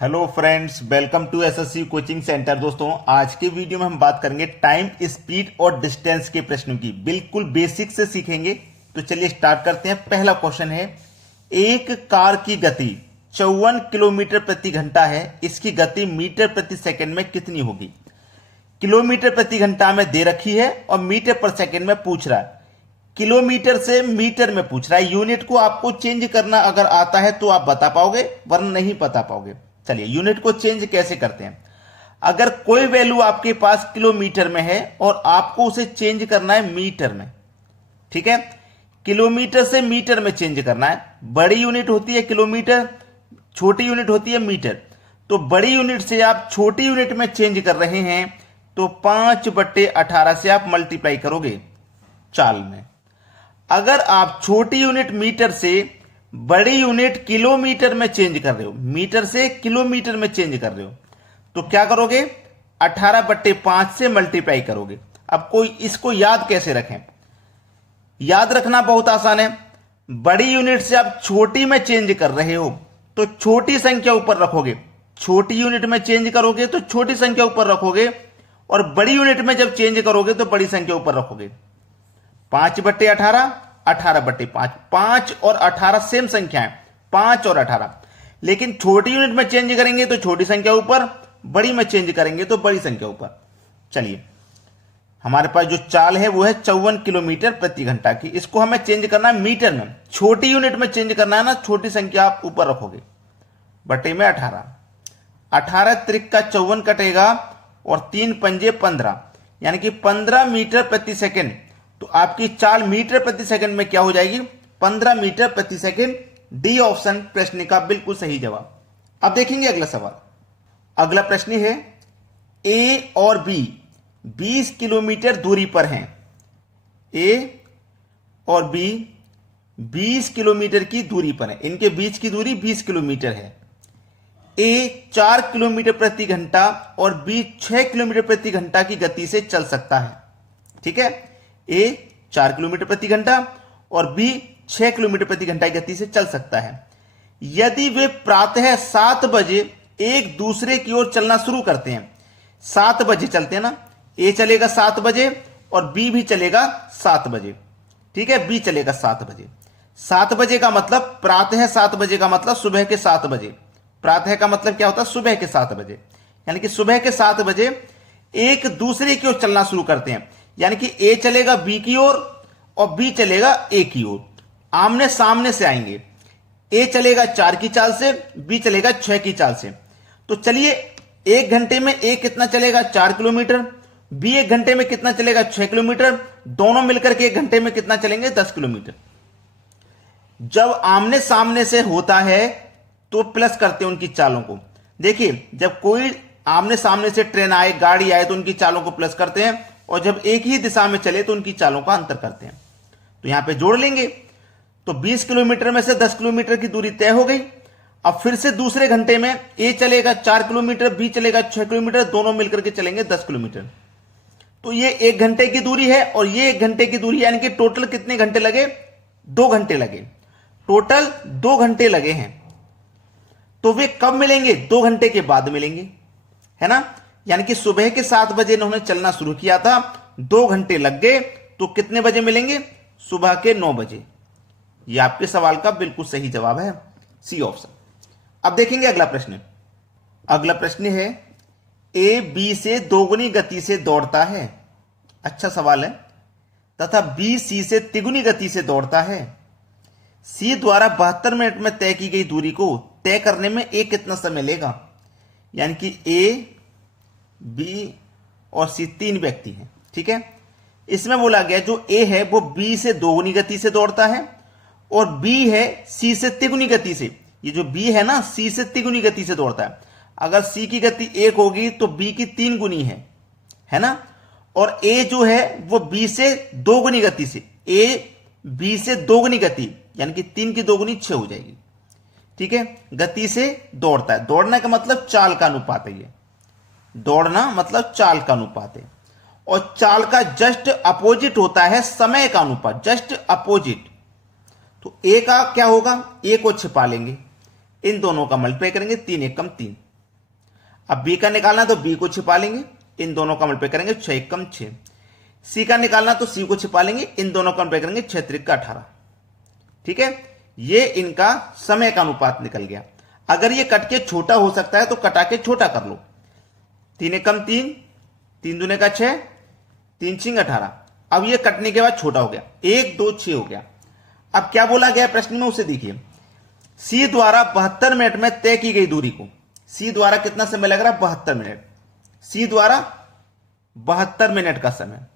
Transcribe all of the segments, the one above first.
Hello friends, welcome to SSC coaching centre. दोस्तों, आज के वीडियो में हम बात करेंगे टाइम, स्पीड और डिस्टेंस के प्रश्नों की। बिल्कुल बेसिक से सीखेंगे। तो चलिए स्टार्ट करते हैं। पहला क्वेश्चन है, एक कार की गति 54 किलोमीटर प्रति घंटा है। इसकी गति मीटर प्रति सेकंड में कितनी होगी? किलोमीटर प्रति घंटा में दे रखी है और मीटर पर सेकंड में पूछ रहा है। किलोमीटर से मीटर में पूछ रहा है। यूनिट को आपको चेंज करना अगर आता है तो आप बता पाओगे, वरना नहीं बता पाओगे। चलिए, यूनिट को चेंज कैसे करते हैं। अगर कोई वैल्यू आपके पास किलोमीटर में है और आपको उसे चेंज करना है मीटर में, ठीक है, किलोमीटर से मीटर में चेंज करना है। बड़ी यूनिट होती है किलोमीटर, छोटी यूनिट होती है मीटर। तो बड़ी यूनिट से आप छोटी यूनिट में चेंज कर रहे हैं तो 5/18 से आप मल्टीप्लाई करोगे चाल में। अगर आप छोटी यूनिट मीटर से बड़ी यूनिट किलोमीटर में चेंज कर रहे हो, मीटर से किलोमीटर में चेंज कर रहे हो, तो क्या करोगे? 18/5 से मल्टीप्लाई करोगे। अब कोई इसको याद कैसे रखें? याद रखना बहुत आसान है। बड़ी यूनिट से आप छोटी में चेंज कर रहे हो तो छोटी संख्या ऊपर रखोगे। छोटी यूनिट में चेंज करोगे तो छोटी संख्या ऊपर रखोगे, और बड़ी यूनिट में जब चेंज करोगे तो बड़ी संख्या ऊपर रखोगे। 5/18, 18/5। 5 और 18 सेम संख्या है, 5 और 18। लेकिन छोटी यूनिट में चेंज करेंगे तो छोटी संख्या ऊपर, बड़ी में चेंज करेंगे तो बड़ी संख्या ऊपर। चलिए, हमारे पास जो चाल है वो है 54 किलोमीटर प्रति घंटा की। इसको हमें चेंज करना है मीटर में। छोटी यूनिट में चेंज करना है ना, छोटी संख्या आप ऊपर रखोगे, बटे में 18। 18 त्रिक का 54 कटेगा और 3 पंजे 15, यानी कि 15 मीटर प्रति सेकेंड। तो आपकी चाल मीटर प्रति सेकंड में क्या हो जाएगी? 15 मीटर प्रति सेकंड। डी ऑप्शन प्रश्न का बिल्कुल सही जवाब। अब देखेंगे अगला सवाल। अगला प्रश्न है, ए और बी 20 किलोमीटर दूरी पर हैं। ए और बी 20 किलोमीटर की दूरी पर है। इनके बीच की दूरी 20 किलोमीटर है। ए 4 किलोमीटर प्रति घंटा और बी 6 किलोमीटर प्रति घंटा की गति से चल सकता है। ठीक है, ए 4 किलोमीटर प्रति घंटा और बी 6 किलोमीटर प्रति घंटा की गति से चल सकता है। यदि वे प्रातः 7 बजे एक दूसरे की ओर चलना शुरू करते हैं। 7 बजे चलते हैं ना, ए चलेगा 7 बजे और बी भी चलेगा 7 बजे। ठीक है, बी चलेगा 7 बजे। 7 बजे का मतलब प्रातः 7 बजे का मतलब सुबह के 7 बजे। प्रातः का मतलब क्या होता है? सुबह के 7 बजे। यानी कि सुबह के 7 बजे एक दूसरे की ओर चलना शुरू करते हैं। यानी कि ए चलेगा बी की ओर और बी चलेगा ए की ओर। आमने सामने से आएंगे। ए चलेगा 4 की चाल से, बी चलेगा 6 की चाल से। तो चलिए, 1 घंटे में ए कितना चलेगा? 4 किलोमीटर। बी 1 घंटे में कितना चलेगा? 6 किलोमीटर। दोनों मिलकर के 1 घंटे में कितना चलेंगे? 10 किलोमीटर। जब आमने सामने से होता है तो प्लस करते हैं उनकी चालों को। देखिए, जब कोई आमने सामने से ट्रेन आए, गाड़ी आए, तो उनकी चालों को प्लस करते हैं, और जब एक ही दिशा में चले तो उनकी चालों का अंतर करते हैं। तो यहां पे जोड़ लेंगे तो 20 किलोमीटर में से 10 किलोमीटर की दूरी तय हो गई। अब फिर से दूसरे घंटे में ए चलेगा 4 किलोमीटर, बी चलेगा 6 किलोमीटर, दोनों मिलकर के चलेंगे 10 किलोमीटर। तो ये 1 घंटे की दूरी है और ये 1 घंटे की दूरी, यानी कि टोटल कितने घंटे लगे? 2 घंटे लगे। टोटल 2 घंटे लगे हैं। तो वे कब मिलेंगे? 2 घंटे के बाद मिलेंगे, है ना। यानी कि सुबह के 7 बजे इन्होंने चलना शुरू किया था, 2 घंटे लग गए, तो कितने बजे मिलेंगे? सुबह के 9 बजे। यह आपके सवाल का बिल्कुल सही जवाब है, सी ऑप्शन। अब देखेंगे अगला प्रश्न। अगला प्रश्न है, ए बी से दोगुनी गति से दौड़ता है। अच्छा सवाल है। तथा बी सी से तिगुनी गति से दौड़ता है। सी द्वारा 72 मिनट में तय की गई दूरी को तय करने में ए कितना समय लेगा? यानी कि ए, बी और सी 3 व्यक्ति हैं। ठीक है, इसमें बोला गया जो ए है वो बी से दोगुनी गति से दौड़ता है और बी है सी से तिगुनी गति से। ये जो बी है ना, सी से तिगुनी गति से दौड़ता है। अगर सी की गति 1 होगी तो बी की 3 गुनी है ना। और ए जो है वो बी से 2 गुनी गति से, ए बी से 2 गुनी गति, यानी कि 3 की 2 गुनी 6 हो जाएगी। ठीक है, गति से दौड़ता है। दौड़ने का मतलब चाल का अनुपात है। ये दौड़ना मतलब चाल का अनुपात है, और चाल का जस्ट अपोजिट होता है समय का अनुपात, जस्ट अपोजिट। तो ए का क्या होगा? ए को छिपा लेंगे, इन दोनों का मल्टीप्लाई करेंगे, 3 एकम 3, अब बी का निकालना तो बी को छिपा लेंगे, इन दोनों का मल्टीप्लाई करेंगे 6 एकम 6। सी का निकालना तो सी को छिपा लेंगे, इन दोनों का मल्टीप्लाई करेंगे 6 त्रिक का 18। ठीक है, ये इनका समय का अनुपात निकल गया। अगर ये कट के छोटा हो सकता है तो कटा के छोटा कर लो। 3 एकम 3, 3 दूने का 6, 3 छिंग 18। अब ये कटने के बाद छोटा हो गया, 1 2 6 हो गया। अब क्या बोला गया प्रश्न में उसे देखिए। सी द्वारा 72 मिनट में तय की गई दूरी को, सी द्वारा कितना समय लग रहा है 72 मिनट, सी द्वारा 72 मिनट का समय,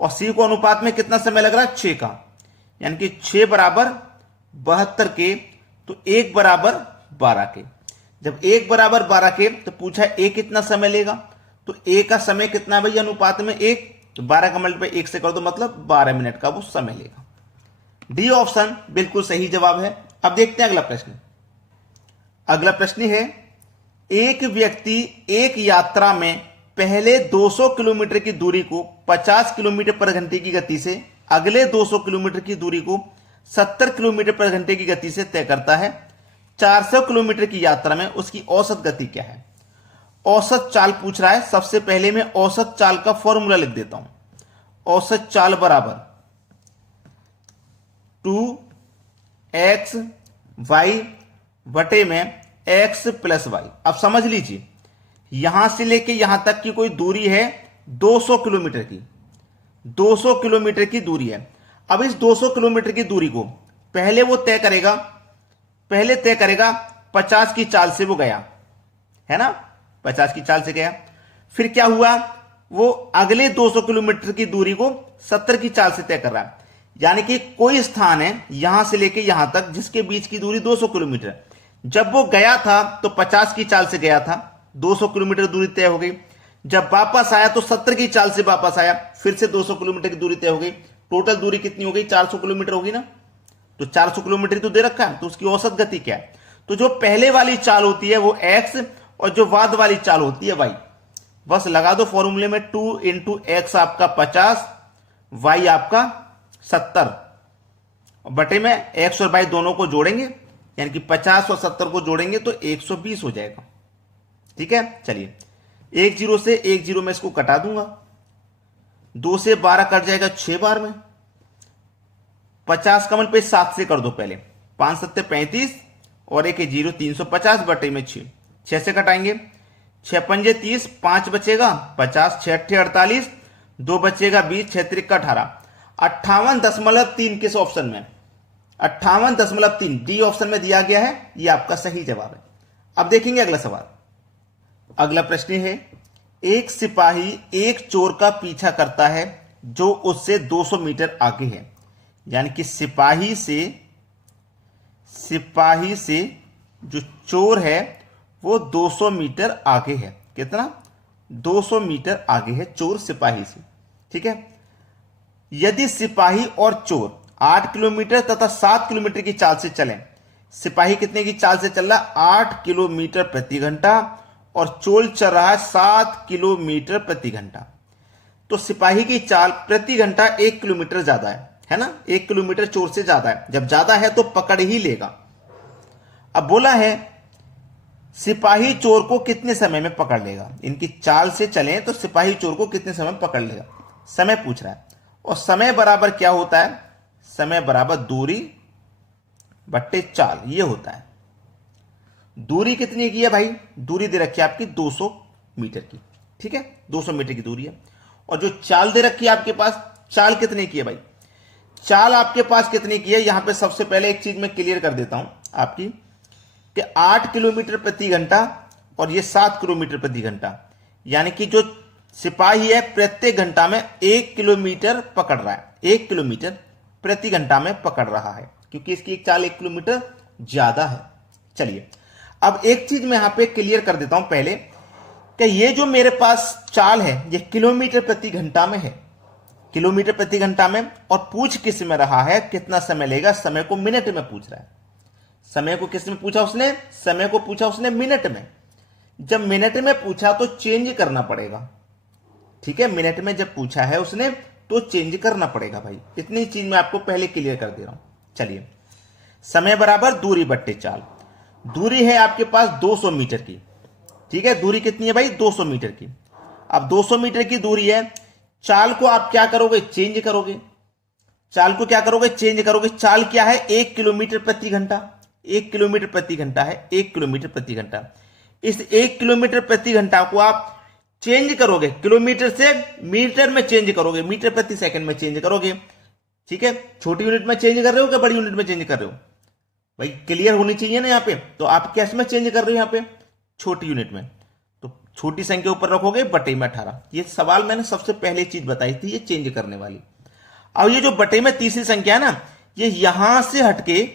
और सी को अनुपात में कितना समय लग रहा है 6 का, यानी कि 6 बराबर 72 के तो 1 बराबर 12 के। जब 1 बराबर 12 के तो पूछा ए कितना समय लेगा, तो ए का समय कितना भाई अनुपात में 1, तो 12 का मल्टीप्लाई 1 से कर दो, मतलब 12 मिनट का वो समय लेगा। डी ऑप्शन बिल्कुल सही जवाब है। अब देखते हैं अगला प्रश्न। अगला प्रश्न है, एक व्यक्ति एक यात्रा में पहले 200 किलोमीटर की दूरी को 50 किलोमीटर पर घंटे की गति से, अगले 200 किलोमीटर की दूरी को 70 किलोमीटर पर घंटे की गति से तय करता है। 400 किलोमीटर की यात्रा में उसकी औसत गति क्या है। औसत चाल पूछ रहा है। सबसे पहले मैं औसत चाल का फॉर्मूला लिख देता हूं। औसत चाल बराबर 2x y बटे में x प्लस वाई। अब समझ लीजिए, यहां से लेके यहां तक की कोई दूरी है 200 किलोमीटर की, 200 किलोमीटर की दूरी है। अब इस 200 किलोमीटर की दूरी को पहले वो तय करेगा, पहले तय करेगा 50 की चाल से वो गया, है ना, 50 की चाल से गया। फिर क्या हुआ, वो अगले 200 किलोमीटर की दूरी को 70 की चाल से तय कर रहा है। यानी कि कोई स्थान है यहां से लेके यहां तक जिसके बीच की दूरी 200 किलोमीटर। जब वो गया था तो 50 की चाल से गया था, 200 किलोमीटर दूरी तय हो गई। जब वापस आया तो 70 की चाल से वापस आया, फिर से 200 किलोमीटर की दूरी तय हो गई। टोटल दूरी कितनी हो गई, 400 किलोमीटर होगी ना। तो 400 किलोमीटर तो दे रखा है, तो उसकी औसत गति क्या है। तो जो पहले वाली चाल होती है वो x, और जो बाद वाली चाल होती है y। बस लगा दो फॉर्मूले में, 2 इंटू एक्स आपका 50, y आपका 70, बटे में x और y दोनों को जोड़ेंगे, यानी कि 50 और 70 को जोड़ेंगे तो 120 हो जाएगा। ठीक है, चलिए 1 0 से 1 0 में इसको कटा दूंगा, 2 से 12 कट जाएगा 6 बार में। 50 का मल्टीप्लाई 7 से कर दो पहले, 5 7 35 और 1 0, 350 बटे में 6, 6 से कटाएंगे, 6 पंजे 30, 5 बचेगा 50, 6 अट्ठे 48, 2 बचेगा 20, 6 त्रिक का 18, 58.3 किस ऑप्शन में, 58.3 डी ऑप्शन में दिया गया है। यह आपका सही जवाब है। अब देखेंगे अगला सवाल। अगला प्रश्न है, एक सिपाही एक चोर का पीछा करता है जो उससे 200 मीटर आगे है। यानी कि सिपाही से जो चोर है वो 200 मीटर आगे है। कितना, 200 मीटर आगे है चोर सिपाही से। ठीक है, यदि सिपाही और चोर 8 किलोमीटर तथा 7 किलोमीटर की चाल से चलें, सिपाही कितने की चाल से चल रहा है, 8 किलोमीटर प्रति घंटा, और चोर चल रहा है 7 किलोमीटर प्रति घंटा। तो सिपाही की चाल प्रति घंटा 1 किलोमीटर ज्यादा है ना, 1 किलोमीटर चोर से ज्यादा है। जब ज्यादा है तो पकड़ ही लेगा। अब बोला है सिपाही चोर को कितने समय में पकड़ लेगा। इनकी चाल से चलें तो सिपाही चोर को कितने समय में पकड़ लेगा, समय पूछ रहा है। और समय बराबर क्या होता है, समय बराबर दूरी बट्टे चाल, ये होता है। दूरी कितनी की है भाई, दूरी दे रखी है आपकी 200 मीटर की। ठीक है, 200 मीटर की दूरी है। और जो चाल दे रखी है आपके पास, चाल कितने की है भाई, चाल आपके पास कितनी की है। यहां पे सबसे पहले एक चीज मैं क्लियर कर देता हूं आपकी, कि 8 किलोमीटर प्रति घंटा और ये 7 किलोमीटर प्रति घंटा, यानी कि जो सिपाही है प्रत्येक घंटा में 1 किलोमीटर पकड़ रहा है, 1 किलोमीटर प्रति घंटा में पकड़ रहा है, क्योंकि इसकी एक चाल 1 किलोमीटर ज्यादा है। चलिए अब एक चीज मैं यहां पे क्लियर कर देता हूं पहले, कि ये जो मेरे पास चाल है ये किलोमीटर प्रति घंटा में है, किलोमीटर प्रति घंटा में। और पूछ किस में रहा है, कितना समय लेगा, समय को मिनट में पूछ रहा है। समय को किस में पूछा उसने, समय को पूछा उसने मिनट में। जब मिनट में पूछा तो चेंज करना पड़ेगा। ठीक है, मिनट में जब पूछा है उसने तो चेंज करना पड़ेगा भाई। इतनी चीज मैं आपको पहले क्लियर कर दे रहा हूं। चलिए, समय बराबर दूरी बट्टे चाल। दूरी है आपके पास 200 मीटर की, ठीक है, दूरी कितनी है भाई 200 मीटर की। अब 200 मीटर की दूरी है, चाल को आप क्या करोगे, चेंज करोगे। चाल को क्या करोगे, चेंज करोगे। चाल क्या है, 1 किलोमीटर प्रति घंटा। 1 किलोमीटर प्रति घंटा है, 1 किलोमीटर प्रति घंटा। इस 1 किलोमीटर प्रति घंटा को आप चेंज करोगे, किलोमीटर से मीटर में चेंज करोगे, मीटर प्रति सेकंड में चेंज करोगे। ठीक है, छोटी यूनिट में चेंज कर रहे हो क्या बड़ी यूनिट में चेंज कर रहे हो, भाई क्लियर होनी चाहिए ना यहाँ पे। तो आप कैसे में चेंज कर रहे हो, यहाँ पे छोटी यूनिट में, तो छोटी संख्या ऊपर रखोगे, बटे में 18। ये सवाल मैंने सबसे पहले चीज बताई थी, ये चेंज करने वाली। अब ये जो बटे में तीसरी संख्या है ना, ये यहां से हटके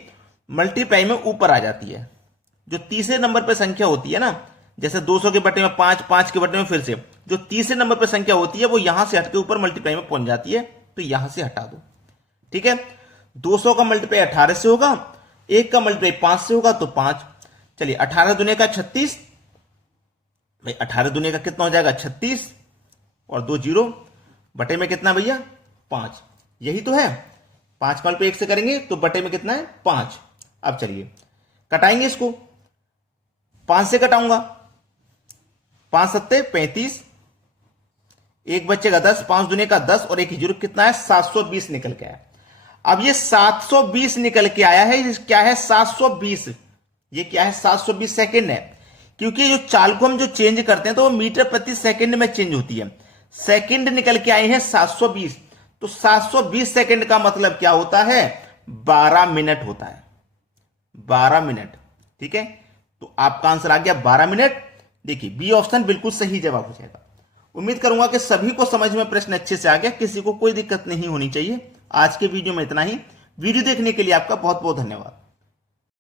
मल्टीप्लाई में ऊपर आ जाती है। जो तीसरे नंबर पर संख्या होती है ना, जैसे 200 के बटे में 5, 5 के बटे में फिर से, जो तीसरे नंबर पर संख्या होती है वो यहां से हटके ऊपर मल्टीप्लाई में पहुंच जाती है, तो यहां से हटा दो। ठीक है, 200 का मल्टीप्लाई 18 से होगा, 1 का मल्टीप्लाई 5 से होगा, तो 5। चलिए 18 दुनिया का 36, भाई 18 दुनिया का कितना हो जाएगा 36, और 2 जीरो, बटे में कितना भैया 5, यही तो है। 5 का मल्टीप्लाई 1 से करेंगे तो बटे में कितना है 5। अब चलिए कटाएंगे इसको, 5 से कटाऊंगा, 5 सत्ते 35, 1 बचेगा 10, 5 दुनिया का 10, और 1 जीरो, कितना है 720 निकल के आया। अब ये 720 निकल के आया है, ये क्या है 720, ये क्या है 720 सेकंड है। क्योंकि जो चाल को हम जो चेंज करते हैं तो वो मीटर प्रति सेकंड में चेंज होती है। सेकंड निकल के आए हैं 720, तो 720 सेकंड का मतलब क्या होता है 12 मिनट होता है, 12 मिनट। ठीक है, तो आपका आंसर आ गया 12 मिनट। देखिए बी ऑप्शन बिल्कुल सही जवाब हो जाएगा। उम्मीद करूंगा कि सभी को समझ में प्रश्न अच्छे से आ गया, किसी को कोई दिक्कत नहीं होनी चाहिए। आज के वीडियो में इतना ही। वीडियो देखने के लिए आपका बहुत बहुत धन्यवाद।